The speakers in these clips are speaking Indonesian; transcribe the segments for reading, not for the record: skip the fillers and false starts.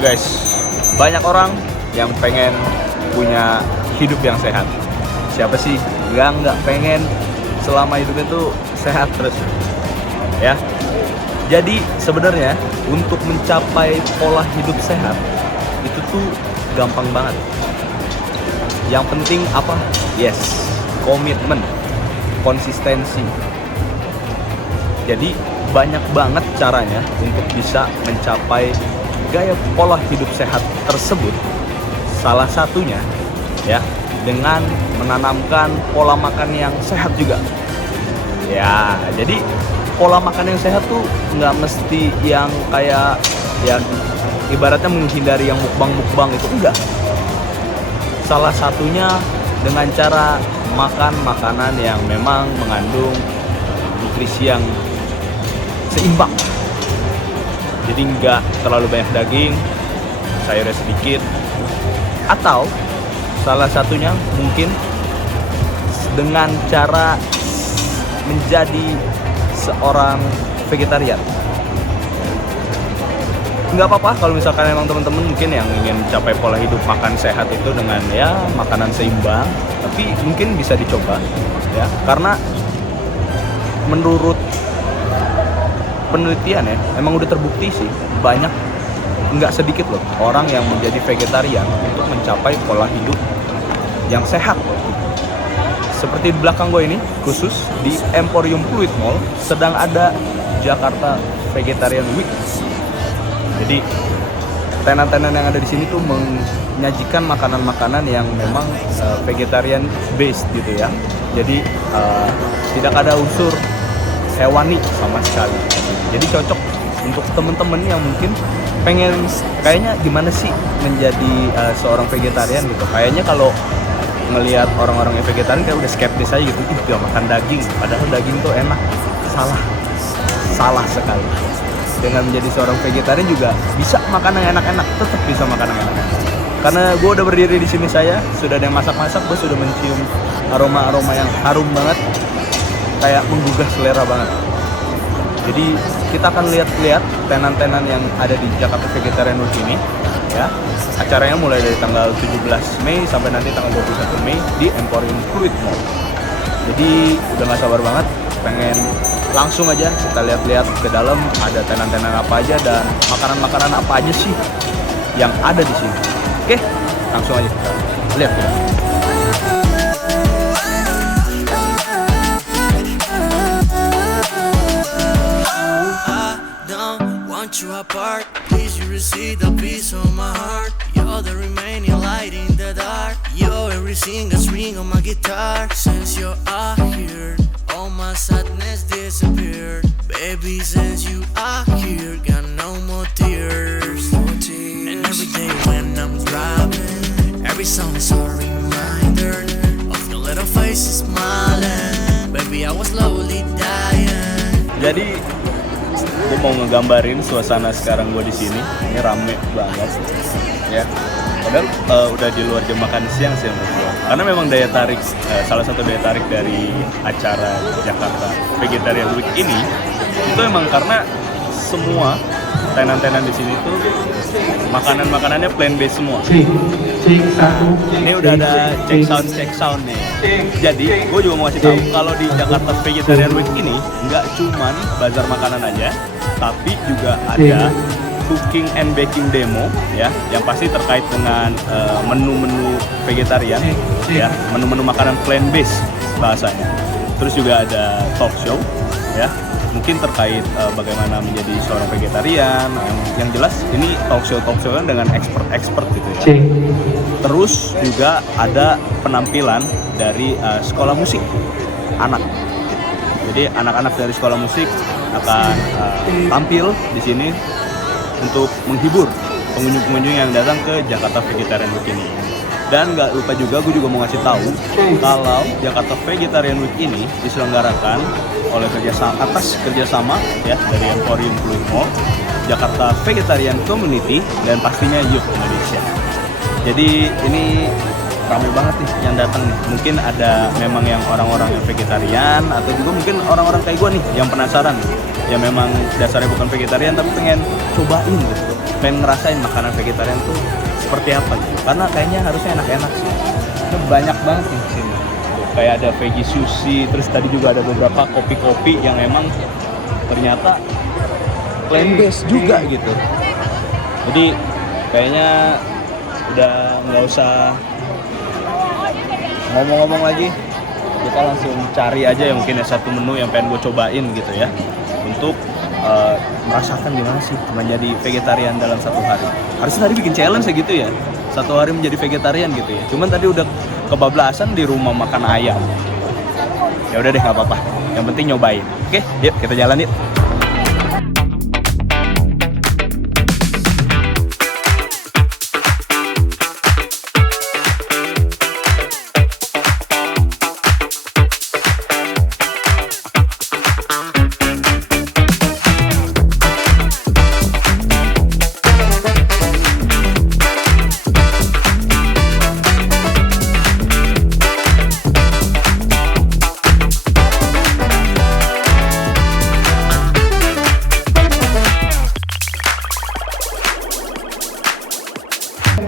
Halo guys, banyak orang yang pengen punya hidup yang sehat. Siapa sih yang nggak pengen selama hidupnya tuh sehat terus? Ya, jadi sebenarnya untuk mencapai pola hidup sehat itu tuh gampang banget. Yang penting apa? Yes, komitmen, konsistensi. Jadi banyak banget caranya untuk bisa mencapai gaya pola hidup sehat tersebut. Salah satunya ya dengan menanamkan pola makan yang sehat juga. Ya, jadi pola makan yang sehat tuh nggak mesti yang kayak ya ibaratnya menghindari yang mukbang-mukbang itu, enggak. Salah satunya dengan cara makan makanan yang memang mengandung nutrisi yang seimbang. Jadi nggak terlalu banyak daging, sayurnya sedikit. Atau salah satunya mungkin dengan cara menjadi seorang vegetarian. Nggak apa-apa kalau misalkan emang teman-teman mungkin yang ingin mencapai pola hidup makan sehat itu dengan ya makanan seimbang, tapi mungkin bisa dicoba ya, karena menurut penelitian ya emang udah terbukti sih banyak, nggak sedikit loh orang yang menjadi vegetarian untuk mencapai pola hidup yang sehat. Seperti di belakang gue ini, khusus di Emporium Fluid Mall sedang ada Jakarta Vegetarian Week. Jadi tenan-tenan yang ada di sini tuh menyajikan makanan-makanan yang memang vegetarian based gitu ya. Jadi tidak ada unsur hewani sama sekali. Jadi cocok untuk temen-temen yang mungkin pengen kayaknya gimana sih menjadi seorang vegetarian gitu. Kayaknya kalau ngelihat orang-orang yang vegetarian kayak udah skeptis aja gitu, gak makan daging, padahal daging tuh enak. Salah sekali. Dengan menjadi seorang vegetarian juga bisa makan yang enak-enak, tetap bisa makan yang enak-enak. Karena gue udah berdiri di sini, saya sudah ada yang masak-masak, gue sudah mencium aroma-aroma yang harum banget, kayak menggugah selera banget. Jadi kita akan lihat-lihat tenan-tenan yang ada di Jakarta Vegetarian Week ini ya. Acaranya mulai dari tanggal 17 Mei sampai nanti tanggal 21 Mei di Emporium Fluid Mall. Jadi udah gak sabar banget pengen langsung aja kita lihat-lihat ke dalam ada tenan-tenan apa aja dan makanan-makanan apa aja sih yang ada di sini. Oke, langsung aja kita lihat ya. You apart, please you receive the peace of my heart. You're the remaining light in the dark. You're every single string on my guitar. Since you're out here, all my sadness disappeared. Baby, since you are here, got no more tears. And every day when I'm driving, every song is a reminder of your little face smiling. Baby, I was slowly dying. Jadi gue mau ngegambarin suasana sekarang gue di sini. Ini rame banget ya. Padahal udah di luar jam makan siang sih menurut gue. Karena memang daya tarik, salah satu daya tarik dari acara Jakarta Vegetarian Week ini itu emang karena semua tenan-tenan di sini tuh makanan-makanannya plant based semua. Ini udah ada check sound nih. Jadi gue juga mau kasih tahu kalau di Jakarta Vegetarian Week ini nggak cuman bazar makanan aja, tapi juga ada cooking and baking demo ya, yang pasti terkait dengan menu-menu vegetarian ya, menu-menu makanan plant based bahasanya. Terus juga ada talk show ya, mungkin terkait bagaimana menjadi seorang vegetarian. Yang jelas ini talk show dengan expert gitu ya. Terus juga ada penampilan dari sekolah musik anak. Jadi anak-anak dari sekolah musik akan tampil di sini untuk menghibur pengunjung-pengunjung yang datang ke Jakarta Vegetarian Week ini. Dan nggak lupa juga, gue juga mau ngasih tahu kalau Jakarta Vegetarian Week ini diselenggarakan oleh atas kerjasama ya dari Emporium Fluid Mall, Jakarta Vegetarian Community, dan pastinya Youth Indonesia. Jadi ini ramai banget nih yang datang nih. Mungkin ada memang yang orang-orang yang vegetarian, atau juga mungkin orang-orang kayak gue nih yang penasaran, yang memang dasarnya bukan vegetarian tapi pengen cobain gitu. pengen ngerasain makanan vegetarian tuh seperti apa gitu. Karena kayaknya harusnya enak-enak sih. Itu banyak banget di sini. Tuh, kayak ada veggie sushi, terus tadi juga ada beberapa kopi-kopi yang emang ternyata plant based juga gitu. Jadi kayaknya udah nggak usah ngomong-ngomong lagi, kita langsung cari aja yang mungkin satu menu yang pengen gue cobain gitu ya, untuk merasakan gimana sih menjadi vegetarian dalam satu hari. Harusnya tadi bikin challenge ya gitu ya, satu hari menjadi vegetarian gitu ya. Cuman tadi udah kebablasan di rumah makan ayam. Ya udah deh, nggak apa-apa. Yang penting nyobain. Oke, yuk kita jalan yuk.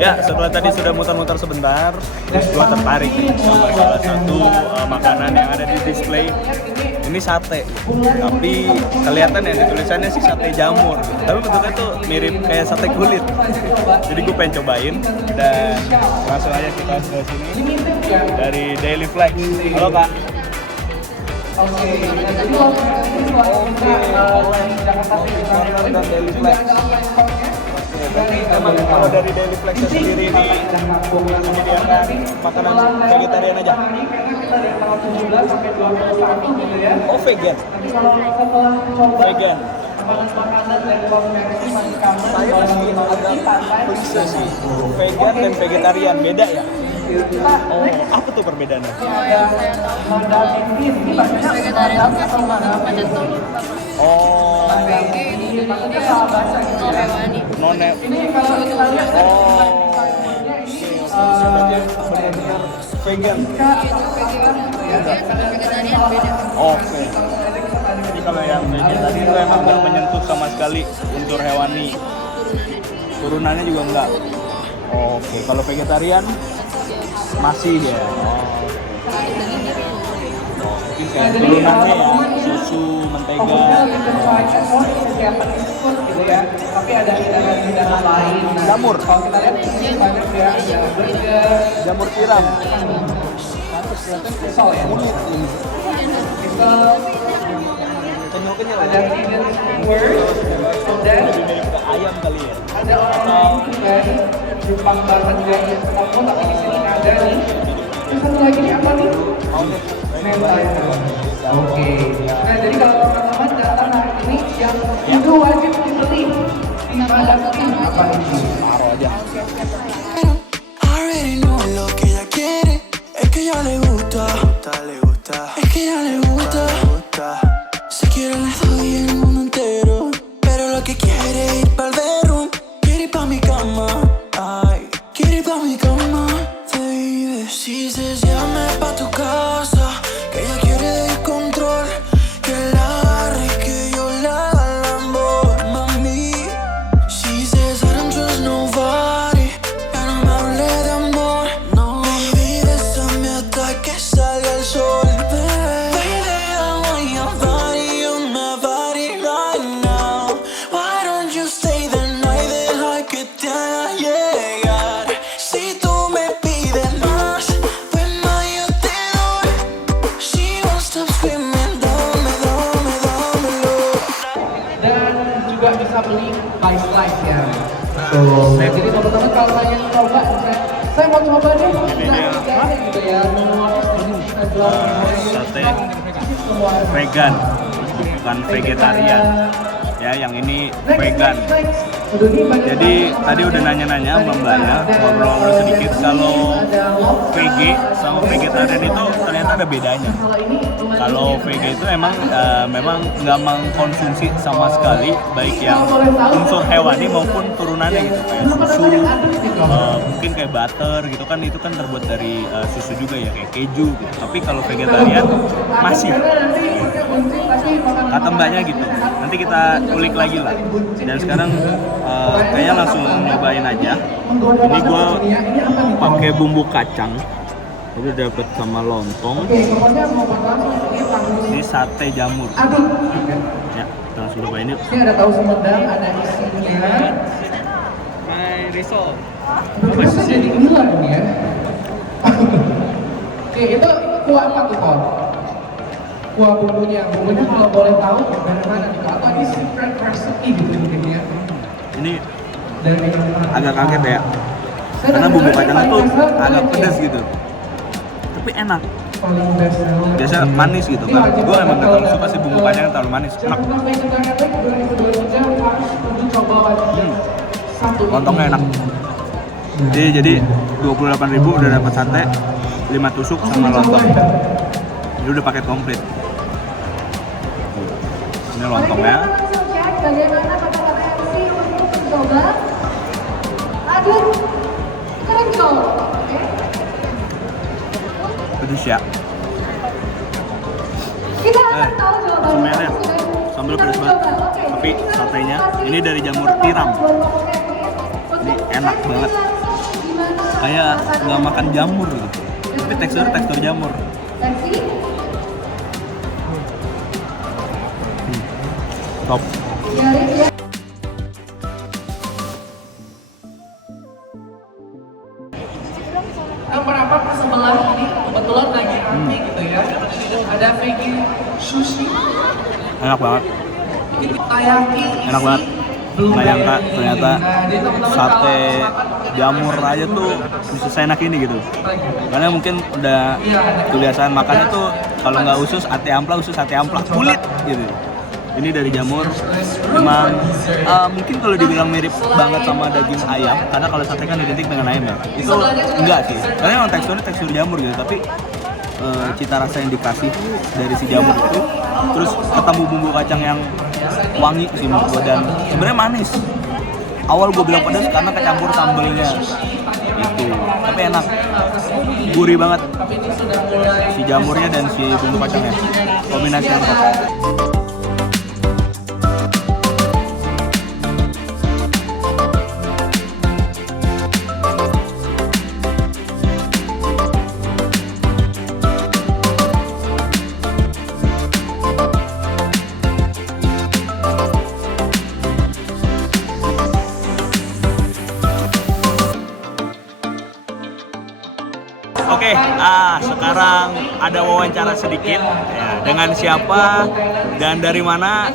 Ya, setelah tadi sudah muter-muter sebentar, terus gue tertarik nih sama salah satu makanan yang ada di display. Ini sate, tapi kelihatan ya di tulisannya sih sate jamur. Tapi bentuknya tuh mirip kayak sate kulit. Jadi gue pengen cobain dan langsung aja kita ke sini dari Daily Flex. Halo Kak. Oke, dan Daily Flex. Emang kalau dari Daily Flex sendiri ini menyediakan makanan vegetarian aja? Oh, vegan? Vegan? Saya masih agak bisa sih, vegan dan vegetarian, beda ya? Oh, apa tuh perbedaannya? Vegetarian kasih ada telur. Oh, hewani. non-net. Oh, benar-benar vegan. Oke. Jadi kalau yang vegan tadi itu emang nggak menyentuh sama sekali unsur hewani. Turunannya juga enggak. Oke, kalau vegetarian masih ya. Kayak turunannya ya, susu, mentega. Tapi ada hidangan lain. Jamur. Kalau kita lihat di sini banyak ya, ada burger, Jamur tiram. pisau ya. Kenyal-kenyal Ada vegan worst, dan lebih mirip ke ayam kali ya. ada orang dari Jepang banget guys. Tapi di sini ada nih. Terus satu lagi nih apa nih? Mentai. Oke. Nah jadi kalau teman-teman datang hari ini yang itu wajib dibeli di Padang ini apa ini? Taruh aja. Already know lo que ella quiere, es que ella le gusta, es que ella le gusta, si quiere le doy el mundo entero, pero lo que quiere es ir pa'l bedroom, quiere ir pa' mi cama, ay, quiere ir pa' mi cama, baby. Si se llama pa' tu casa, que ella quiere el control, que la agarre y que yo la haga el amor, mami. She says I don't trust nobody, ya no me hable de amor, no. Baby, bésame hasta que salga el sol, baby, I want your body on my body right now. Why don't you stay the night, deja que te haga llegar. Si tú me pides más, pues más yo te doy. She won't stop screaming, dámelo. Dan juga bisa beli by slice ya. Tuh. Jadi teman-teman kalau pengen coba, saya mau coba deh. Nah, gitu ya. Sate vegan, bukan vegetarian. Ya, yang ini vegan. Jadi tadi udah nanya-nanya sama mbaknya, ngobrol-ngobrol sedikit kalau VG sama vegetarian itu ternyata ada bedanya. Kalau VG itu memang nggak mengkonsumsi sama sekali baik yang unsur hewani maupun turunannya gitu, kayak susu, mungkin kayak butter gitu kan, itu kan terbuat dari susu juga ya, kayak keju gitu. Tapi kalau vegetarian masih kata mbaknya gitu. Nanti kita ulik lagi lah. Dan sekarang kayaknya langsung nyobain aja. Ini gue pakai bumbu kacang, udah dapet sama lontong. Ini sate jamur. Ya, kita langsung cobain yuk. Ini ada tahu sumedang, ada isinya. Hai risol. Apa sih jadi gila ini ya? Oke, itu kuah apa tuh kok? Kuah bumbunya kalau boleh tahu dari mana nih kok? Atau ini secret recipe gitu mungkin ya? Ini Dari agak kaget ya, karena bumbu kacangnya tuh agak pedas gitu. Tapi enak. paling best seller. Biasa manis gitu kan. Gue emang gak terlalu suka sih bumbu kacang yang terlalu manis. Enak. Lontongnya enak. Jadi 28.000 udah dapat sate, 5 tusuk sama lontong. Ini udah paket komplit. Ini lontongnya. Bagaimana kata-kata MC untuk mencoba? Aduk, kencol, oke? Pedes ya. Kita akan tahu jawabannya. Semuanya sambal pedes banget. Tapi satenya ini dari jamur tiram. Ini enak banget. Kayak nggak makan jamur gitu. Tapi tekstur jamur. Top. Nah, merapat ke sebelah ini kebetulan lagi rame gitu ya. Ada veggie sushi. Enak banget. Ini taiyaki. Enak banget. Nggak nyangka ternyata sate jamur aja tuh bisa seenak ini gitu. Karena mungkin udah kebiasaan makannya tuh kalau nggak usus ate ampla kulit gitu. Ini dari jamur, memang mungkin kalau dibilang mirip banget sama daging ayam, karena kalau sate kan identik dengan ayam ya. Itu enggak sih, karena memang teksturnya tekstur jamur gitu, tapi cita rasa yang dikasih dari si jamur itu, terus ketemu bumbu kacang yang wangi sih menurut gue, dan sebenarnya manis. Awal gue bilang pedas karena kecampur sambelnya itu, tapi enak, gurih banget si jamurnya dan si bumbu kacangnya, kombinasi yang top. Oke, sekarang ada wawancara sedikit ya, dengan siapa dan dari mana.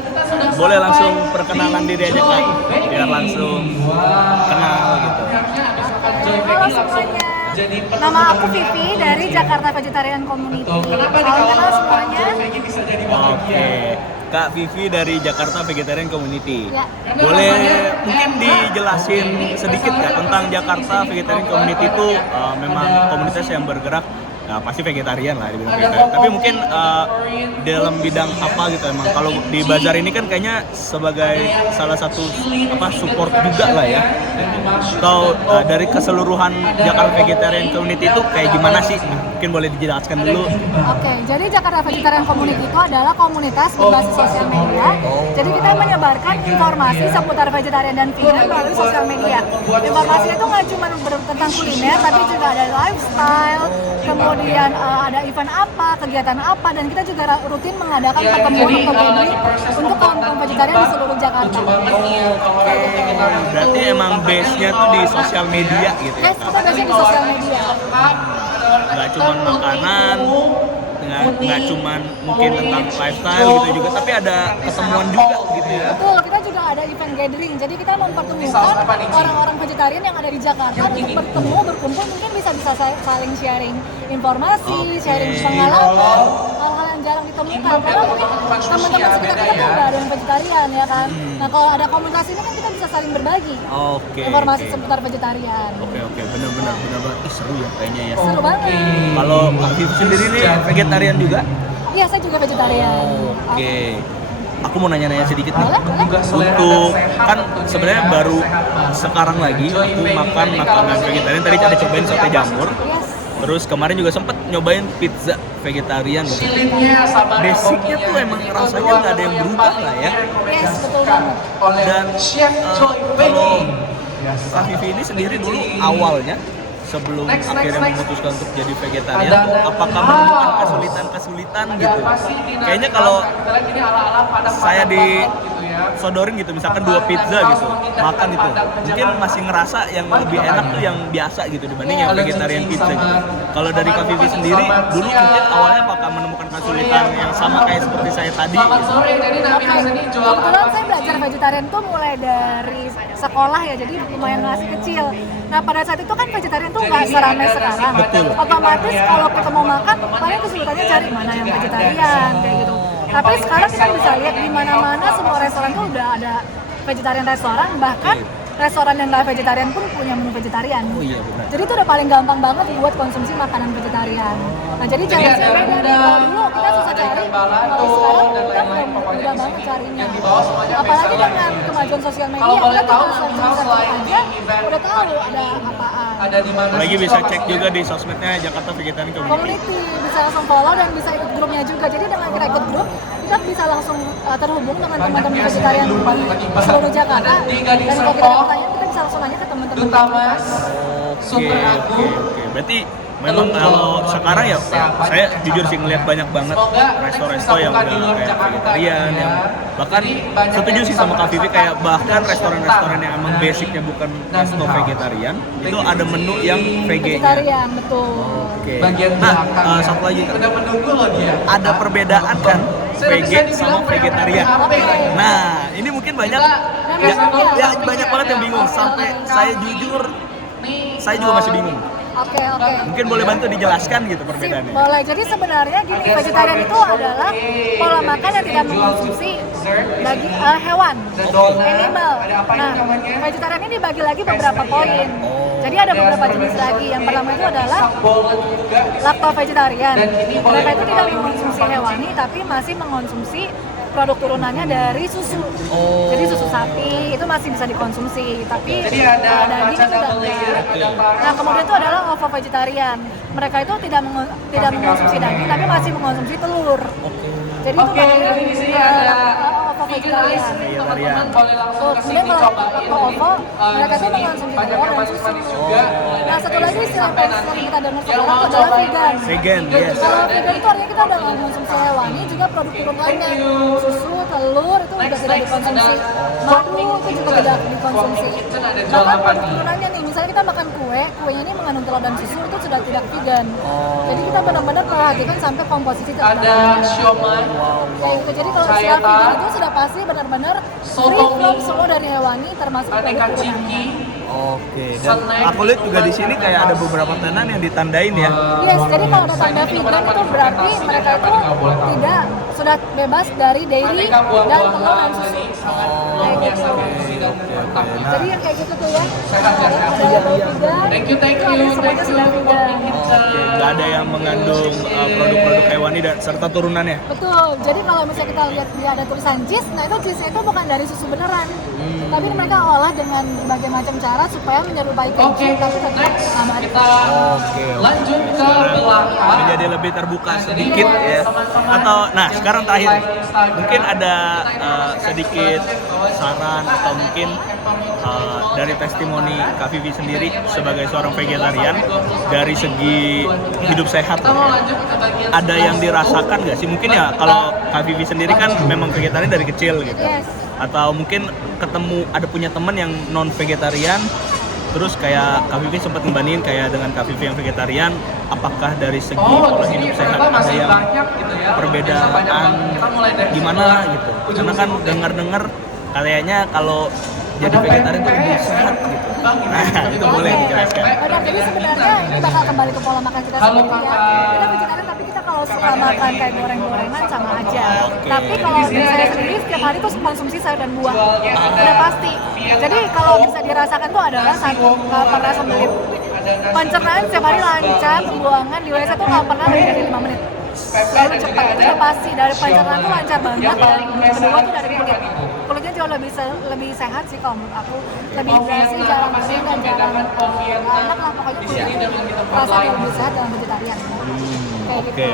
Boleh langsung perkenalan diri aja Kak, biar langsung kenal gitu. Halo semuanya, nama aku Vivi dari Jakarta Vegetarian Community. Salam kenal semuanya. Oke, Kak Vivi dari Jakarta Vegetarian Community. Ya. Boleh mungkin dijelasin sedikit Kak tentang Jakarta Vegetarian Community itu memang komunitas yang bergerak, nah pasti vegetarian lah dibilang vegetarian. Tapi mungkin dalam bidang apa gitu emang. Kalau di bazar ini kan kayaknya sebagai salah satu support juga lah ya. Atau dari keseluruhan Jakarta Vegetarian Community itu kayak gimana sih? Mungkin boleh dijelaskan dulu. Oke, jadi Jakarta Vegetarian Community itu adalah komunitas berbasis sosial media. Jadi kita menyebarkan informasi seputar vegetarian dan vegan melalui sosial media. Informasinya itu nggak cuma tentang kuliner, tapi juga ada lifestyle, kemudian ada event apa, kegiatan apa, dan kita juga rutin mengadakan pertemuan atau gathering untuk kaum vegetarian di seluruh Jakarta. Berarti emang base-nya tuh di sosial media gitu ya? Yes, kita biasanya di sosial media. Nggak cuma makanan, nggak cuma mungkin tentang lifestyle gitu juga, tapi ada ketemuan juga gitu ya. Betul, kita juga ada event gathering. Jadi kita mempertemukan orang-orang vegetarian yang ada di Jakarta untuk bertemu, berkumpul, mungkin bisa saling sharing informasi, sharing pengalaman, hal-hal yang jarang ditemukan. Karena mungkin teman-teman sekitar kita tuh nggak ada yang vegetarian ya kan. Nah kalau ada komunitas ini kan kita bisa saling berbagi informasi seputar vegetarian. Oke, benar-benar banget. Seru ya kayaknya ya. Seru banget. Kalau Kak Vivi sendiri nih vegetarian juga? Iya, saya juga vegetarian. Oke. aku mau nanya-nanya sedikit nih. Boleh, boleh. Juga selera Untuk dan sehat kan tentunya. sebenarnya baru sekarang lagi aku makan makanan vegetarian. Tadi ada cobain sate jamur. Yes. Terus kemarin juga sempet nyobain pizza vegetarian gitu. Silitnya sama Basicnya tuh toppingnya emang itu rasanya dua nggak ada yang menu berubah paling lah ya. Yes, betul banget. oleh Dan Chef Choi kalau Baking. Kak Vivi ini sendiri dulu awalnya sebelum Next. akhirnya memutuskan untuk jadi vegetarian, Ada tuh apakah wow. menemukan kesulitan-kesulitan Ya, gitu? pasti dinamika Kayaknya kalau kebetulan ini ala-ala Padang-Padang saya di banget gitu ya. sodorin gitu, misalkan 2 pizza gitu, makan itu, mungkin masih ngerasa yang lebih enak tuh yang biasa gitu dibanding yang vegetarian pizza gitu. Kalau dari Kak Vivi sendiri, dulu mungkin awalnya apakah menemukan kesulitan yang sama kayak seperti saya tadi Selamat gitu? sore, jadi Nabi Oke, di sini jual kebetulan apa? saya belajar vegetarian tuh mulai dari sekolah ya, jadi lumayan masih kecil. Nah pada saat itu kan vegetarian tuh nggak seramai sekarang. Betul. Otomatis kalau kita mau makan, paling kesulitannya cari mana yang vegetarian kayak gitu. Tapi sekarang kita bisa lihat di mana-mana semua restoran tuh udah ada vegetarian restoran, bahkan restoran yang nggak vegetarian pun punya menu vegetarian. Oh iya benar. Jadi itu udah paling gampang banget buat konsumsi makanan vegetarian. Nah jadi challenge-nya beda nih. Kalau dulu kita susah cari, kalau sekarang kita mudah banget carinya. Apalagi dengan kemajuan sosial media, Kalau boleh kita tahu, tinggal Nabi House searching selain aja, di event udah tahu ada apaan. ada di mana? Lagi sih bisa cek lokasinya? juga di sosmednya Jakarta Vegetarian Community. Community bisa langsung follow dan bisa ikut grupnya juga. Jadi dengan kita ikut grup, kita bisa langsung terhubung dengan teman-teman vegetarian di seluruh Jakarta. Dan kalau kita ada pertanyaan, kita bisa langsung nanya ke teman-teman. Duta Mas Oke, Super oke, Agung. oke. Berarti memang kalau sekarang ya, saya jujur sih ngeliat banyak banget resto-resto yang udah kayak vegetarian, yang bahkan setuju sih sama Kak Vivi, kayak bahkan restoran-restoran yang emang basicnya bukan resto vegetarian, itu ada menu yang vege-nya. Vegetarian, betul. Oke. Bagian Nah, belakang. satu lagi Kak. Udah menunggu loh dia. Ada perbedaan kan vege sama vegetarian. Nah, ini mungkin banyak ya banyak banget yang bingung, sampai saya jujur saya juga masih bingung. Oke, oke. Mungkin boleh bantu dijelaskan gitu Sip, perbedaannya. boleh. Jadi sebenarnya gini, vegetarian itu adalah pola makan yang tidak mengkonsumsi daging hewan, animal. Nah, vegetarian ini dibagi lagi beberapa poin. Jadi ada beberapa jenis lagi. Yang pertama itu adalah lacto vegetarian. Mereka itu tidak mengkonsumsi hewani, tapi masih mengkonsumsi produk turunannya dari susu. Jadi susu sapi itu masih bisa dikonsumsi, tapi Jadi ada daging macam itu double layer, enggak. ada para. Nah, kemudian itu adalah ovo vegetarian. Mereka itu tidak mengkonsumsi daging, tapi masih mengkonsumsi telur. Jadi itu Oke, namanya jadi di sini ada ovo vegan ice vegetarian. cream, teman-teman boleh langsung Oh, ke kemudian sini kalau cobain ovo, ya. mereka Di tuh sini mengkonsumsi banyak telur yang dan manis-manis susu. juga. Nah, satu lagi istilah Sampai yang nanti kita dengar yang sekarang mau itu adalah cobain vegan. Vegan, yes. Kalau vegan itu artinya kita udah nggak mengkonsumsi hewani, juga produk turun lainnya, susu, telur itu udah tidak dikonsumsi. Madu itu juga tidak dikonsumsi. Bahkan produk turunannya nih, misalnya kita makan kue, kuenya ini mengandung telur dan susu itu sudah tidak vegan. Jadi kita benar-benar perhatikan sampai komposisi Ada terbaiknya. siomay, Kayak gitu. Jadi kalau Saya istilah vegan tahu. itu sudah pasti benar-benar Soto free from mie. semua dari hewani, termasuk aneka produk turunannya. ciki. Oke, dan aku lihat juga di sini kayak ada beberapa tenan yang ditandain ya. Yes, jadi kalau ada tanda vegan itu berarti mereka itu tidak sudah bebas dari dairy dan telur dan susu. Kayak gitu. Jadi yang kayak gitu tuh ya. Ada label vegan. Thank you, itu ada semuanya sudah vegan. Nggak ada yang mengandung produk-produk hewani dan serta turunannya. Betul. Jadi kalau misalnya kita lihat dia ada tulisan cheese, nah itu cheese-nya itu bukan dari susu beneran. Tapi mereka olah dengan berbagai macam cara supaya menyerupai Oke, keju tapi tetap next aman. kita lanjut ke belakang. Menjadi lebih terbuka sedikit ya. Atau nah sekarang terakhir mungkin ada sedikit saran atau mungkin dari testimoni Kak Vivi sendiri sebagai seorang vegetarian dari segi hidup sehat Kita mau ya. lanjut ke bagian Ada yang dirasakan nggak sih? Mungkin ya kalau Kak Vivi sendiri kan memang vegetarian dari kecil gitu. Yes. Atau mungkin ketemu ada punya teman yang non vegetarian, terus kayak Kak Vivi sempat ngebandingin kayak dengan Kak Vivi yang vegetarian, apakah dari segi Oh, pola di sini hidup sehat ternyata ada masih yang banyak gitu ya. perbedaan Biasa banyak banget. Kita mulai dari gimana gitu? Karena kan dengar-dengar kayaknya kalau jadi vegetarian itu lebih sehat gitu. Nah, itu boleh Oke. dijelaskan. Benar, jadi sebenarnya ini bakal kembali ke pola makan kita Halo, sendiri ya. Kakak. Kita vegetarian tapi kita kalau suka makan kayak goreng-gorengan sama aja. Oke. Tapi kalau dari saya sendiri setiap hari tuh konsumsi sayur dan buah. Udah pasti. Jadi kalau bisa dirasakan tuh adalah satu nggak pernah sembelit. Pencernaan setiap hari lancar, pembuangan di WC tuh nggak pernah lebih dari 5 menit. selalu cepat, itu udah pasti. Dari pencernaan tuh lancar banget, dan kedua tuh dari kulitnya jauh lebih sehat sih kalau menurut aku, lebih hidrasi, jarang kering dan jarang enak lah pokoknya kulitnya rasa jauh lebih sehat dalam vegetarian. Oke.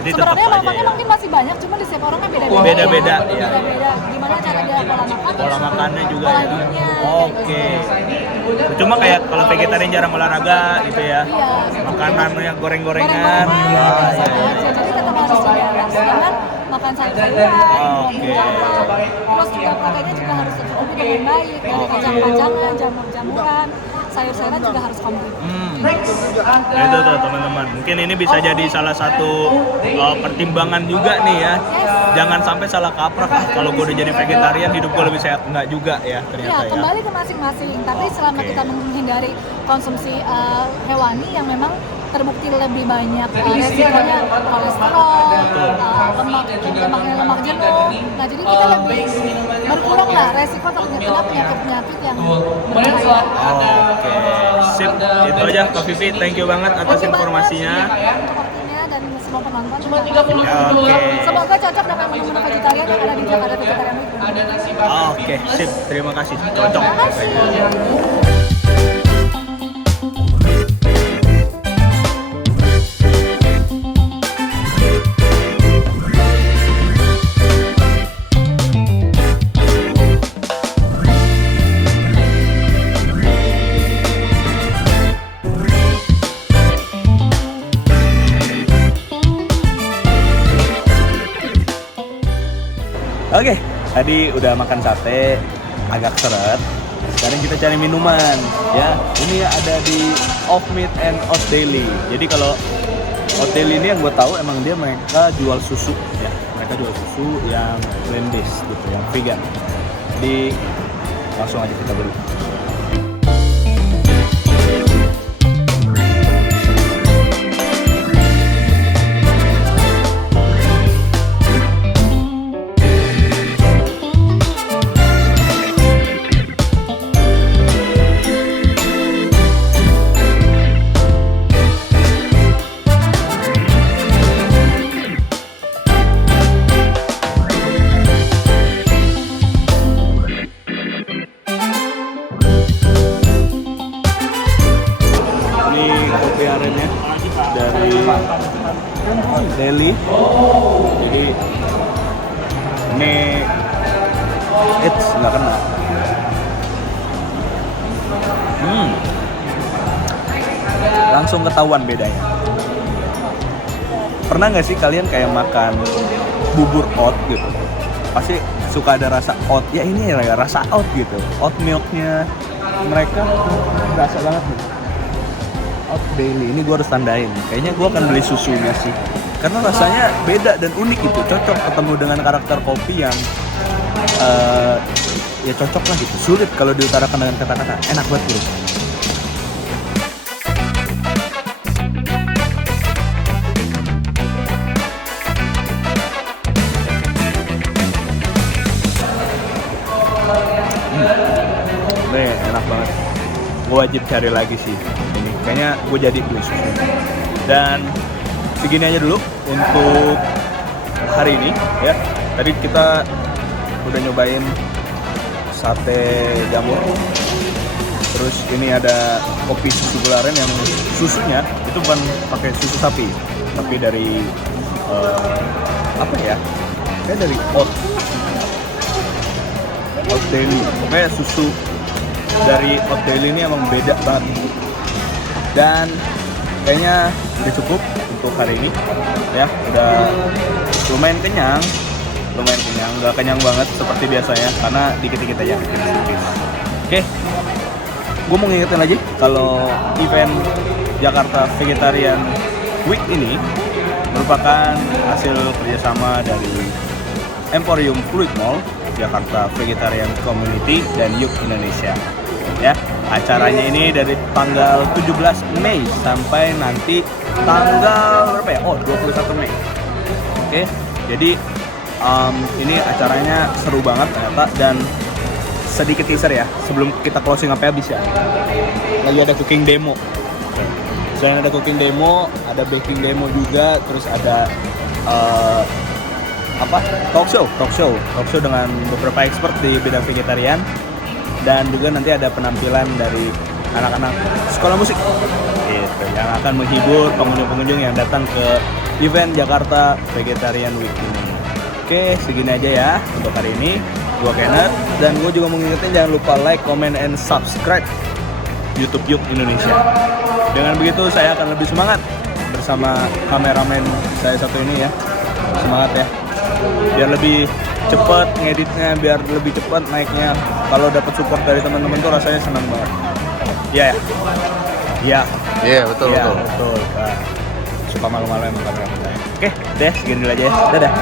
Jadi tetap sebenarnya aja manfaatnya ya. mungkin masih banyak, cuma di setiap orang kan beda-beda. Beda-beda, ya. ya. Beda-beda. Gimana cara dia Pola makannya juga ya. Olahraga, Oke. Cuma kayak kalau vegetarian jarang olahraga gitu ya. Iya. Makanan yang goreng-gorengan. Biasa aja. Jadi tetap harus dibalance dengan makan sayur-sayuran, Oke. terus juga proteinnya juga harus tercukupi dengan baik, dari kacang-kacangan, jamur-jamuran, sayur-sayuran juga harus komplit. Nah, itu tuh teman-teman. Mungkin ini bisa jadi salah satu pertimbangan juga nih ya. Jangan sampai salah kaprah kalau gue udah jadi vegetarian hidup gue lebih sehat. Enggak juga ya ternyata ya. Kembali ke masing-masing. Tapi selama kita menghindari konsumsi hewani yang memang terbukti lebih banyak resikonya kolesterol, lemak jenuh. Nah jadi kita lebih berkurang lah resiko terkena penyakit-penyakit yang berbahaya. Oke, sip. Itu aja Kak Vivi, thank you banget atas informasinya. Untuk waktunya dan semua penonton. Oke. Semoga cocok dengan menu-menu vegetarian yang ada di Jakarta Vegetarian Week. Oke, sip. Terima kasih. Cocok. Terima kasih. Oke, tadi udah makan sate, agak seret. Sekarang kita cari minuman, ya. Ini ada di Off Meat and Oat Daily. Jadi kalau Oat Daily ini yang gue tahu emang mereka jual susu, ya. Mereka jual susu yang plant based gitu, yang vegan. Jadi langsung aja kita beli. Daily. Jadi ini nggak kena. Langsung ketahuan bedanya. Pernah nggak sih kalian kayak makan bubur oat gitu? Pasti suka ada rasa oat. Ya ini ya rasa oat gitu. Oat milknya mereka berasa banget nih. Oat Daily ini gue harus tandain. Kayaknya gue akan beli susunya sih. Karena rasanya beda dan unik gitu, cocok ketemu dengan karakter kopi yang ya cocok lah gitu. Sulit kalau diutarakan dengan kata-kata, enak banget bro. Nih enak banget. Gue wajib cari lagi sih ini. Kayaknya gue jadi beli susu. Dan segini aja dulu untuk hari ini ya. Tadi kita udah nyobain sate jamur. Terus ini ada kopi susu gularen yang susunya itu bukan pakai susu sapi, tapi dari apa ya? Kayak dari Oat Daily. Pokoknya susu dari Oat Daily ini emang beda banget. Dan kayaknya udah cukup untuk hari ini ya, udah lumayan kenyang, nggak kenyang banget seperti biasanya karena dikit-dikit aja. Oke, gue mau ngingetin lagi kalau event Jakarta Vegetarian Week ini merupakan hasil kerjasama dari Emporium Fluid Mall, Jakarta Vegetarian Community, dan Yuk Indonesia. Ya, acaranya ini dari tanggal 17 Mei sampai nanti tanggal berapa ya? Oh, 21 Mei. Oke, jadi ini acaranya seru banget ternyata. Dan sedikit teaser ya, sebelum kita closing sampai habis ya, lagi ada cooking demo. Selain ada cooking demo, ada baking demo juga, terus ada talk show dengan beberapa expert di bidang vegetarian, dan juga nanti ada penampilan dari anak-anak sekolah musik gitu, yang akan menghibur pengunjung-pengunjung yang datang ke event Jakarta Vegetarian Week ini. Oke, segini aja ya untuk hari ini. Gua Kenneth, dan gue juga mau ngingetin jangan lupa like, comment, and subscribe YouTube Yuk Indonesia. Dengan begitu saya akan lebih semangat bersama kameramen saya satu ini ya. Semangat ya. Biar lebih cepat ngeditnya, biar lebih cepat naiknya. Kalau dapat support dari teman-teman tuh rasanya senang banget. Iya ya. Iya. Iya, betul. Nah, suka malu-malu emang kameramen saya. Oke, deh segini dulu aja ya. Dadah.